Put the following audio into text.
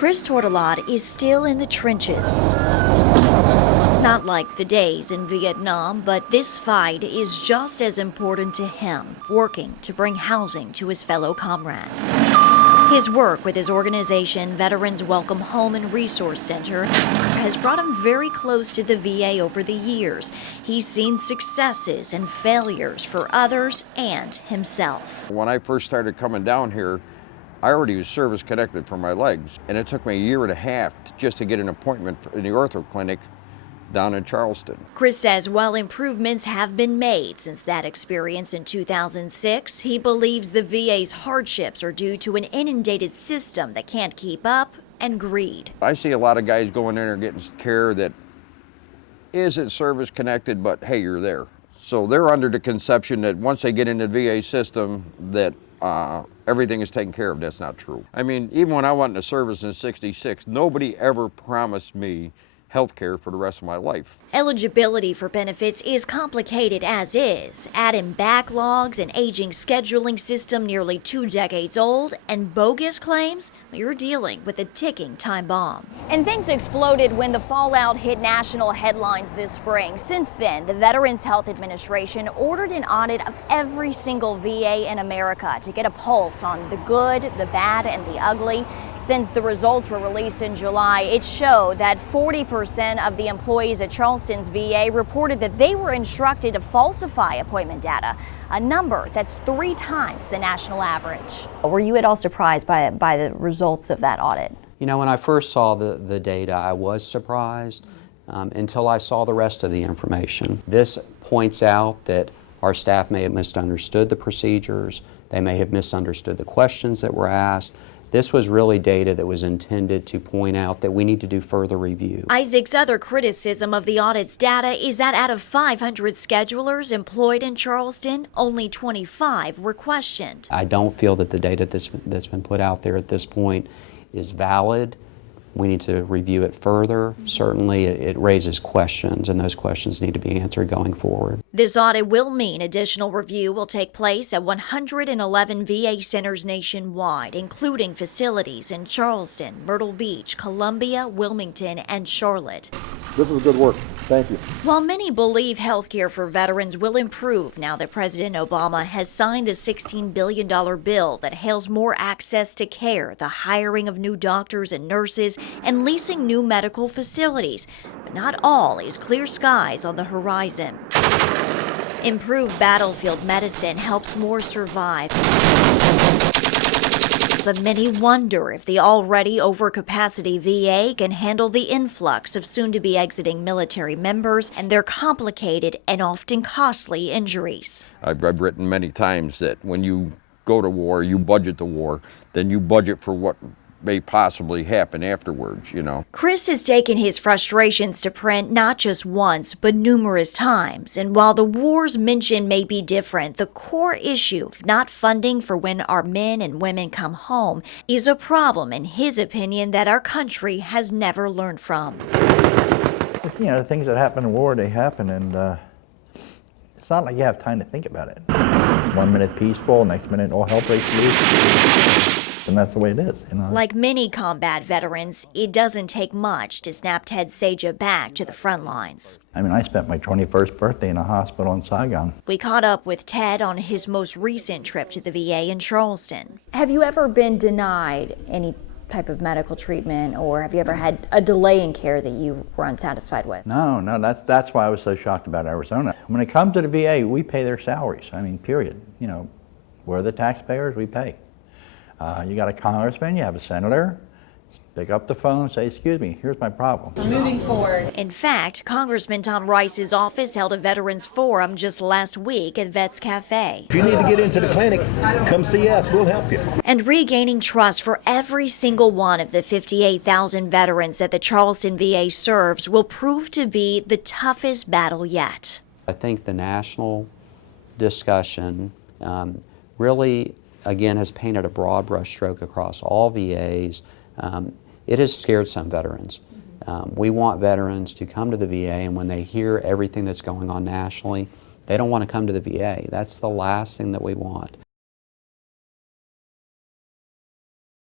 Chris Tortolot is still in the trenches. Not like the days in Vietnam, but this fight is just as important to him, working to bring housing to his fellow comrades. His work with his organization, Veterans Welcome Home and Resource Center, has brought him very close to the VA over the years. He's seen successes and failures for others and himself. When I first started coming down here, I already was service connected for my legs, and it took me a year and a half just to get an appointment in the ortho clinic down in Charleston. Chris says while improvements have been made since that experience in 2006, he believes the VA's hardships are due to an inundated system that can't keep up and greed. I see a lot of guys going in there getting care that isn't service connected, but hey, you're there. So they're under the conception that once they get in the VA system that everything is taken care of. That's not true. I mean, even when I went into service in '66, nobody ever promised me health care for the rest of my life. Eligibility for benefits is complicated as is. Add in backlogs, an aging scheduling system nearly 2 decades old, and bogus claims, you're dealing with a ticking time bomb. And things exploded when the fallout hit national headlines this spring. Since then, the Veterans Health Administration ordered an audit of every single VA in America to get a pulse on the good, the bad, and the ugly. Since the results were released in July, it showed that 40% of the employees at Charleston's VA reported that they were instructed to falsify appointment data, a number that's 3 times the national average. Were you at all surprised by the results of that audit? You know, when I first saw the data, I was surprised until I saw the rest of the information. This points out that our staff may have misunderstood the procedures, they may have misunderstood the questions that were asked. This was really data that was intended to point out that we need to do further review. Isaac's other criticism of the audit's data is that out of 500 schedulers employed in Charleston, only 25 were questioned. I don't feel that the data that's been put out there at this point is valid. We need to review it further. Certainly it raises questions, and those questions need to be answered going forward. This audit will mean additional review will take place at 111 VA centers nationwide, including facilities in Charleston, Myrtle Beach, Columbia, Wilmington, and Charlotte. This is good work. Thank you. While many believe health care for veterans will improve now that President Obama has signed the $16 billion bill that hails more access to care, the hiring of new doctors and nurses, and leasing new medical facilities. But not all is clear skies on the horizon. Improved battlefield medicine helps more survive. But many wonder if the already overcapacity VA can handle the influx of soon-to-be exiting military members and their complicated and often costly injuries. I've written many times that when you go to war, you budget the war, then you budget for what may possibly happen afterwards, you know. Chris has taken his frustrations to print not just once, but numerous times. And while the wars mentioned may be different, the core issue of not funding for when our men and women come home is a problem, in his opinion, that our country has never learned from. You know, the things that happen in war, they happen, and it's not like you have time to think about it. 1 minute peaceful, next minute all hell breaks loose. And that's the way it is, you know. Like many combat veterans, it doesn't take much to snap Ted Saja back to the front lines. I mean, I spent my 21st birthday in a hospital in Saigon. We caught up with Ted on his most recent trip to the VA in Charleston. Have you ever been denied any type of medical treatment, or have you ever had a delay in care that you were unsatisfied with? No, that's why I was so shocked about Arizona. When it comes to the VA, we pay their salaries. I mean, period. You know, we're the taxpayers, we pay. You got a congressman, you have a senator, pick up the phone and say, excuse me, here's my problem. Moving forward. In fact, Congressman Tom Rice's office held a veterans forum just last week at Vets Cafe. If you need to get into the clinic, come see us, we'll help you. And regaining trust for every single one of the 58,000 veterans that the Charleston VA serves will prove to be the toughest battle yet. I think the national discussion really, again, has painted a broad brushstroke across all VAs. It has scared some veterans. We want veterans to come to the VA, and when they hear everything that's going on nationally, they don't want to come to the VA. That's the last thing that we want.